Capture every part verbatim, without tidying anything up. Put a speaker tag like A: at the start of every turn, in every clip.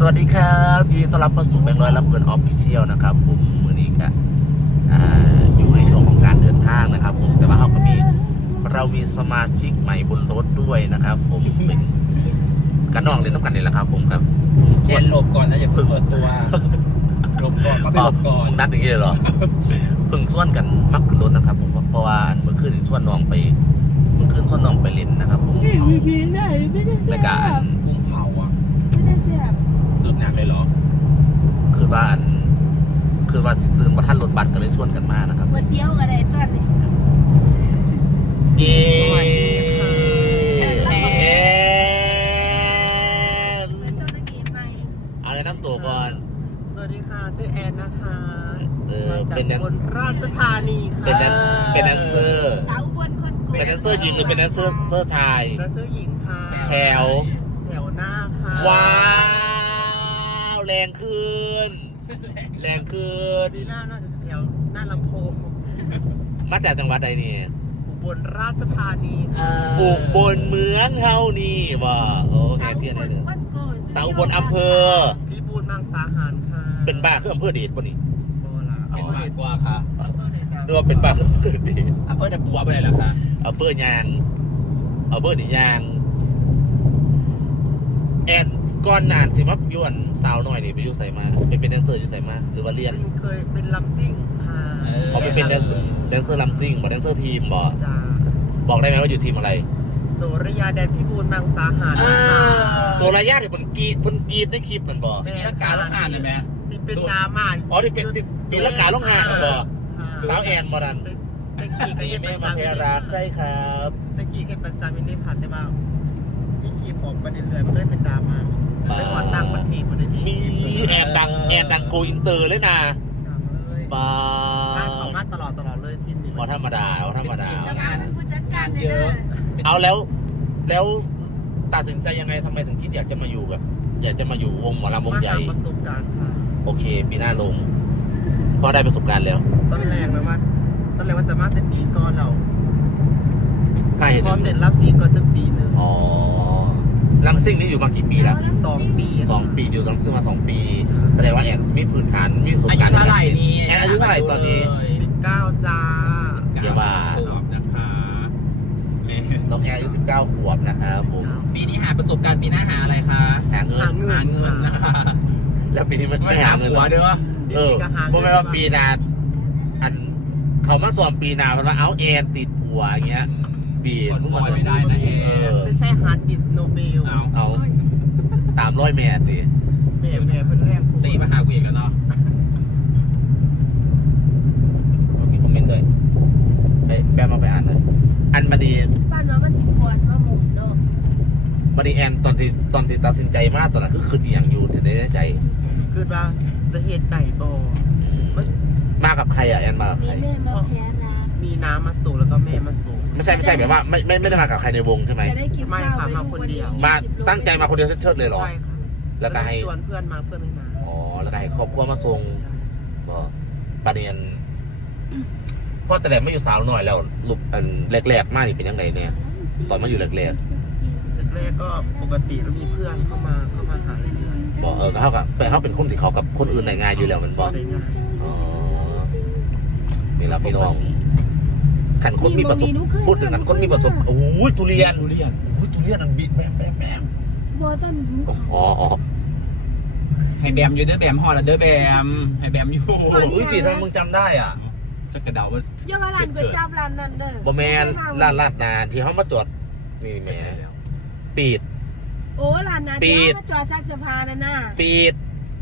A: วัสดีครับยินดีต้อนรับเข้าสู่แบงค์ร้อยรับเงินออฟฟิเชียลนะครับผมวันนี้ก็อยู่ในช่วงของการเดินทางนะครับผมแต่ว่าเราก็มีเรามีสมาชิกใหม่บนรถด้วยนะครับผมเป็นกันน้องเรียนต้องกันนี่แหละครับผมครับ
B: เช่นหลบก่อนนะอย่าเพิ่งเปิดตัวหลบก่อนก็ไปหลบก่อน
A: นัดอย่างนี้เหรอเพิ่งส่วนกันมักขึ้นรถนะครับผมเพราะว่าเมื่อคืนส่วนน้องไปเมื่อคืนส่วนน้องไปเล่นนะครับผมรายการ
B: กุ้งเผาอ่ะ
C: ไม่ได้เสียบ
B: สุดหนักเลยเหรอ
A: คือว่าคือว่าตื่นมาท่านรถบัสก็เลยส่วนกันมานะครับ
C: ก๋วยเตี๋ยวอะไรตอนนี้
A: เย้อะไรน้ำตัวก่อน
B: สวัสดีค่ะชื่อแอนนะคะ
A: เออเป็นแดน
B: ซ์ราชธานีค่ะ
A: เป็นแดนเป็นแดนเซอร์
C: สาวบนคน
A: เป็นแดนเซอร์หญิงหรือเป็นแดนเซอร์เซอร์ชาย
B: แดนเซอร์หญิงค่ะ
A: แถว
B: แถวหน้าค่ะ
A: ว้าวแรงขึ้นแรงขึ้น
B: ดีหน้าน่าจะแถวหน้าลำโพง
A: มาจากจังหวัดใดนี่
B: อุบลราชธานีค่ะ
A: อุบลเมืองเฮานี่บ่โอเคเทียนได้เลยสาวอุบลอำเภอ
B: พิบูลมังสาหารค่ะ
A: เป็นบ้าคืออำเภอเดชป่ะนี่
B: เป็นมากกว่าค่ะ
A: หรือว่าเป็นบ้าคืออำเภอเดช
B: อำเภอดับบัวไปไหนล่ะคะ
A: อำเภอยางอำเภอหนียางแอนก้อนนานสิมาย้วนสาวหน่อยนี่ไปยุ่ใส่มาไปเป็นแดนเซอร์ยุ่ใส่มาหรือว่าเรียน
B: เคยเป็นลำซิ่งค่ะ
A: เขาไปเป็นแดนเซอร์แดนเซอร์ลำซิ่งบอกแดนเซอร์ทีมบอกบอกได้ไหมว่าอยู่ทีมอะไร
B: โสระยาแดนพิบูลมังสาหาร
A: โซระยาที่คนกีคนกีดในคลิปนั่นบอก
B: ตีลังกาล่องหานเห็นไหมที่เป็นดราม่า
A: อ๋อที่เป็นตีลังกาล่องหานบอกสาวแอนมอรัน
B: ตะกี้ก็ยังเป็นประจำ
A: ใช่ครับ
B: ตะกี้ก็ประจำมินิคันได้บ้างมีคลิปออกมาเรื่อยๆมันได้เป็นดราม่าไม่ว่าต่างประเทศมันได้
A: มีแอนดังแอนดังโกอินเตอร์เลยนะ
B: บ้าเขามาตลอดตลอดเลยทีมนี้
A: พอธรรมดาพอธรรมดา
C: ผู้จัดการ
B: เยอะ
A: เอาแล้วแล้วตัดสินใจยังไงทำไมถึงคิดอยากจะมาอยู่แบบอยากจะมาอยู่วงหมอลำวงใหญ่
B: ประสบการณ์ค่ะ
A: โอเคปีหน้าลงเพราะได้ประสบการณ์แล้ว
B: ตอนแรกเลยว่าตอนแรกว่าจะมาแต่ปีก่อนเรา
A: ใกล้
B: พอเสร็จรับปีก่อนจะปีนึง
A: อ๋อลำซิ่งนี่อยู่มากี่ปีแล้ว
B: สองปี
A: สองปีอยู่ลำซิ่งมาสองปีแสดงว่าแอนมีพื้นฐานมีประสบการณ์
B: เท่าไหร่นี่
A: แอนอายุเท่าไหร่ตอนนี้
B: สิบเก้าจ้า
A: เดี๋ยวว่า
B: นะคะ
A: น้องแอนอายุสิบเก้าขวบนะครับผม
B: ปีนี้หาประสบการณ์ปีหน้าหาอะไรคะ
A: หาเงิน
B: หาเงินนะคะ
A: แล้วปีนี้มันไม่หาเงิน
B: หัวเด้อ
A: เออเพราะไม่ว่าปีนาอันเขามาสอนปีนามันว่าเอาแอนติดผัวอย่างเงี้ยปี
B: นปล่อยไม่ได้นะเอไม่ใช่ฮาร์ดดิสโนเบล
A: เอาเอาตามร้อยแม่ตี
B: แม่แม่เพิ่นแรกตีมาหากูเองแล้วเนาะ
A: มีคอมเมนต์ด้วยไปแปมมาไปอ่านเลยอันมาดี
C: บ้านน้องมันสิบคนมาหมุนเนาะ
A: มาดีแอนตอนที่ตอนที่ตัดสินใจมากตอนนั้นคือคืนอย่างอยู่ถึงได้ใจ
B: คือว่าจะเหตุใดบ่
A: มากับใครอ่ะแอนมากับใคร
B: มีน้ำมาส่งแล้วก็แม่มาส่ง
A: ไม่ใช่ไม่ใช่แบบว่าไม่ไม่ไม่ได้มากับใครในวงใช่ไหม
B: ไม่ค่ะมาคนเดียว
A: มาตั้งใจมาคนเดียวเชิดเลยหรอ
B: ใช่ค่ะ
A: แล้วก็ให้
B: ชวนเพื่อนมาเพื่อนไม่มา
A: อ๋อแล้วก็ให้ครอบครัวมาส่งก็ประเด็นเพราะแต่แรกไม่อยู่สาวหน่อยแล้วลูกอันแรกๆมากนี่เป็นยังไงเนี่ยตอนมาอยู่แรกๆแ
B: รกๆก็ปกติแล้วมีเพื่อนเข้ามาเข้ามาหาเรื่อย
A: ๆบอกเออเขากับแต่เขาเป็นคนที่เขากับคนอื่นในงานอยู่แล้วมันบอกอ๋อนี่เราพี่น้องขันคนมีประสบพูดถึงขันคนมีประสบโอ้ยทุเรียนทุเรียนโอ้ยทุเรียนอันบีแบมแบมแบม
C: บอตันหิว
A: อ๋ออ๋อ
B: ให้แบมอยู่เด้อแบมห่อละเด้อแบมให้แบมอยู่
A: อุ้ยปีทำไมมึงจำได้อ่ะ
B: สักกระเดาว่า
C: อย่ามาร้านก๋วยจั๊บร้านนั้นเด้
A: อบอแมนร้านลาดนาที่เขามาจอดนี่แม่ปิด
C: โอ้ร้านนั้นที่เขามาจอดซักสะพานน่ะน่ะ
A: ปิด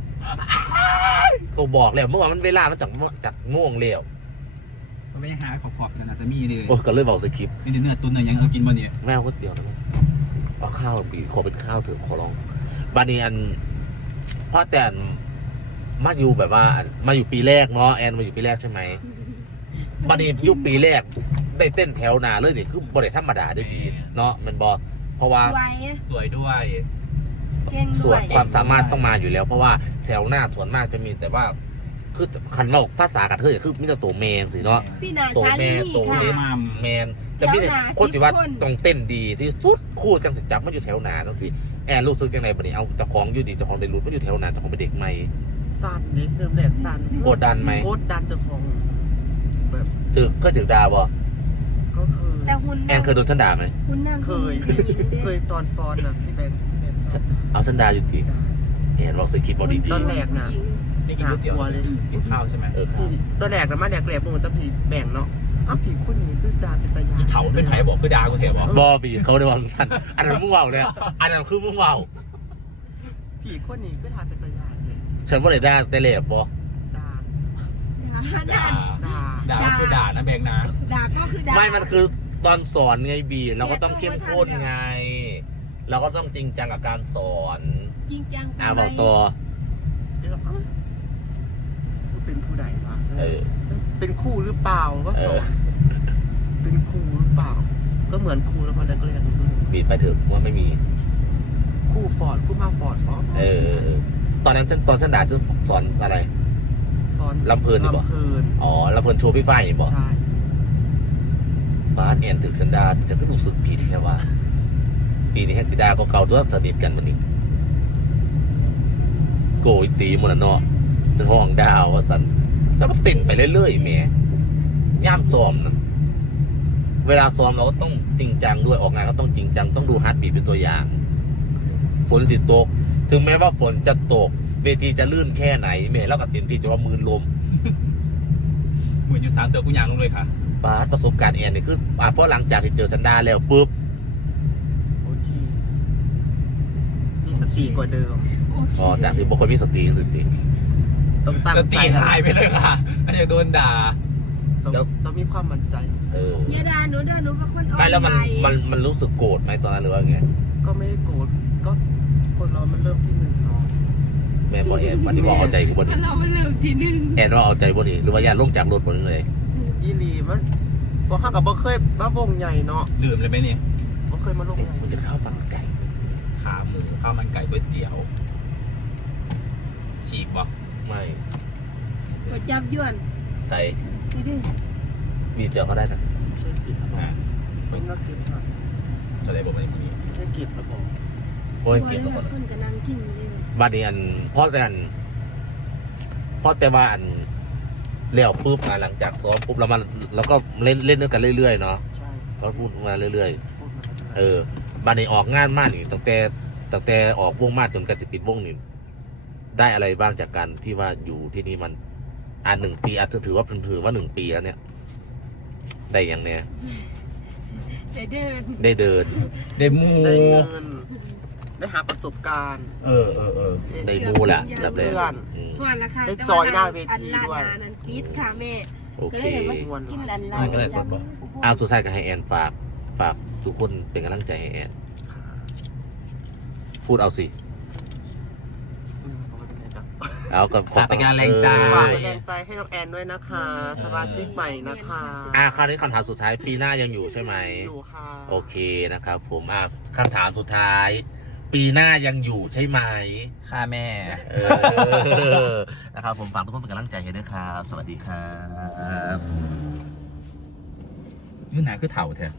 A: กูบอกแล้วเมื่อวานมันเวลามันจากจากง่วงเร็ว
B: มันไม่หาขอบๆกันอาจจะมีเลย
A: โอ้ก็เลยบอกสคริปต์
B: นี่เนื้อตุ้นเนื้อยังเอากินบ่เนี่ย
A: แม่ก็เตี๋ยวนะเอาข้าวปีขอเป็นข้าวเถอะขอลองบานีอันเพราะแต่มาอยู่แบบว่ามาอยู่ปีแรกเนาะแอนมาอยู่ปีแรกใช่ไหมบานียุคปีแรกได้เต้นแถวหนาเลยนี่คือบริษัทธรรมดาได้ดีเนาะมันบอกเพราะว่า
B: สวยด้วย
A: ส่วนความสามารถต้องมาอยู่แล้วเพราะว่าแถวหน้าส่วนมากจะมีแต่ว่าคือขันโลกภาษากระเทยคือมิตรตัวแมนสิเนาะ
C: ตัวแมนตัวเล็ก
A: แมนจะมีคนที่ว่าต้องเต้นดีที่สุดคู่จังสิจับมันอยู่แถวหนาต้องสิแอนรู้สึกยังไงบัดนี้เอาเจ้าของอยู่ดีเจ้าของได้รู้มันอยู่แถวหนาเจ้าของเป็นเด็กใหม่
B: สั่นนิดนึงแหลกสั่น
A: กดดันไหม
B: กดดันเจ้าของแบบ
A: ถึกก็ถึกด่าบ่
B: ก็คือ
C: แต่หุ่น
A: แอนเคยโดนฉันด่าไหม
C: หุ่นนั่ง
B: เคยเคยตอนฟอนน่ะพี่แบงค์พี่แบงค์ชอบ
A: เอาฉันด่าอยู่ดีแอนลองสกิปบอดีดี
B: ตอนแรกน่ะ
D: นี่กินก๋วยเตี๋ยวกินข้าวใช่ไหม
A: เออครับ
B: พี่ตอนแรกนะมาแรกแรกผมจะผีแบ่งเนาะอ้าวผีคนนี้คือดาเป็นตายา
D: อีเถาเป็นไผ่บอกคือดากูเถอะบอก
A: บอบีเขาได้วางทันอันนั้นมึงเว่าเลยอันนั้นคือมึงเว่า
B: ผีคนนี้คือดาเป็นตายาเลย
A: ฉันว่าได้ด่าแต่เล็บบอ
B: ดา
C: ด่า
B: ดา
D: ด่าคือด่านะแบงค์นะ
C: ด่าก็คือด่า
A: ไม่มันคือตอนสอนไงบีเราก็ต้องเข้มข้นไง เราก็ต้องจริงจังกับการสอน
C: จริงจัง
A: อ่าบอกตัว
B: เดี๋ยวอ้าวกูเป็นผู้ใดวะ
A: เออ
B: เป็นครูหรือเปล่าว่า
A: เอ
B: สอ
A: อน
B: เป็นครูหรือเปล่า ก็เหมือนครูแล้วพอแรกแรก
A: บีไปเถอะว่าไม่มี
B: ครูฟอร์ดครูมาฟอร์ดเพราะ
A: เออเออเออตอนนั้นฉันตอนฉันด่าฉันสอนอะไร
B: ฟอน
A: ลำเพลินนี่บ่
B: ลำเพลิน
A: อ๋อแล้วเพิ่นโชว์พี่ฝ้ายนี่บอก
B: ใช่
A: บ้านแอนถึกสันดาฉันก็รู้สึกผิดแค่ว่า ปีนี้แฮกติดาก็เก่าตัวสนิทกันมันนี่โกยตีหมดน่ะเนาะเป็นห้องดาวว่าสันแล้วก็ติ่นไปเรื่อยๆแหม่ย่ามซ้อมนะเวลาซ้อมเราก็ต้องจริงจังด้วยออกงานก็ต้องจริงจังต้องดูฮาร์ดบีทเป็นตัวอย่าง ฝนสิตก ถึงแม้ว่าฝนจะตก เวทีจะลื่นแค่ไหนแหม่แล้วก็เต็มที่จะว่ามืนลม
D: เหมือนอยู่สามเต๋อกูยางลงเลยค่ะ
A: บาสประสบการณ์แอนนี่คืออ่าเพราะหลังจากที่เจอสันดาแล้วปุ๊บ
B: โอเคมีสติกว่าเดิม
A: อ๋อจากที่บางคนมีสติสติ
B: ต้องตั้ง
D: ส
B: ใจ
D: ติหายไปเลยค่ะอันนี้โดนด่า
B: ต้องต้องมีความมั่นใจ
A: เออ
C: อย่าด่าหนูด่าหนูเป็นคนอ่อน
A: ไม่แล้วมัน
C: ไหว
A: มันมันรู้สึกโกรธไหมตอนนั้นหรือว่าไง
B: ก็ไม่ได้โกรธก็คนเรามันเริ่มที่หนึ่งเนาะ
A: แม่บอกแอนวันนี้บอกเอาใจกูบน
C: มั
A: นี้
C: นเราไม่เลิกทีนึง
A: แอนเราเอาใจบนนี้หรือว่าญาติลงจากรถบนนี้เลย
B: อีหลีมันบ่ห้ากับบ่เคยมาวงใหญ่เนาะ
D: ดื่มเลยไหมเนี่ย
B: บ่เคยมาลง
A: เอ๊ะ
B: ใหญ่
A: มันจะข้าวมันไก่
D: ขาหมูข้าวมันไก่ก๋วยเตี๋ยวฉีกบอก
A: ไม่
C: หัวจับยวน
A: ใส่
C: นี่ดิ
A: มีเจอเขาได้นะ
B: ไม่ใช่กิบนะผม
D: อ่ะ
B: ไม่นักกิบค่ะ
D: จะได้บอกไม่มี
B: ไม่ใช่กิบนะผม
A: โอ้ยเกี่ยวกับ
C: ค
A: คน
C: นกับนางกินเลย
A: บ้านนี้อันพ่อแต่อันพ่อแต่ว่าอันเลี้ยวปุ๊บมาหลังจากซ้อมปุ๊บแล้วมันแล้วก็เล่นเล่นด้วยกันเรื่อยๆเนาะ
B: ใช่
A: ก็พูดมาเรื่อย
B: พูดมา
A: ๆเออบ้านนี้ออกงานมากนี่ตั้งแต่ตั้งแต่ออกวงมากจนกันจะปิดวงนี่ได้อะไรบ้างจากการที่ว่าอยู่ที่นี่มันอ่าหนึ่งปีอาจจะถือว่าถือว่าหนึ่งปีแล้วเนี่ย ได้อย่างเนี้ย
C: เดี๋ยวเดิน
A: ได้เดิน
D: ได้หมู
B: ได้เงินได้หาประสบการณ์
D: เออเออเออ
A: ได้มูแหละแบบเลยอืม
C: ผ่อนราคา
B: ได้จอยหน้าเวที
C: อัน
B: ด้วย
C: ลานานั้นปิดค่ะแม่
A: โอเค
C: ก็เลยว่ากินลันลา
D: ไม่เป็นไรสดบ่
A: อ้าวสุดท้ายก็ให้แอนฝากฝากทุกคนเป็นกำลังใจให้แอนพูดเอาสิ
B: อืมผมไม่เป็นไรครับ
A: เอากับ
D: ฝากเป็นงานแรงใจ
B: ฝากเป็นแรงใจให้น้องแอนด้วยนะคะ สมาชิกใหม่นะคะ
A: อ่าคราวนี้คำถามสุดท้ายปีหน้ายังอยู่ใช่ไหม
B: อยู่ค่ะ
A: โอเคนะครับ ผมอ่าคำถามสุดท้าย ปีหน้ายังอยู่ใช่ไหม
D: ค่าแม่
A: เออ นะครับผมฝากทุกคนเป็นกำลังใจให้ด้วยครับ สวัสดีครับ
D: นี่ไหนคือเถาแท้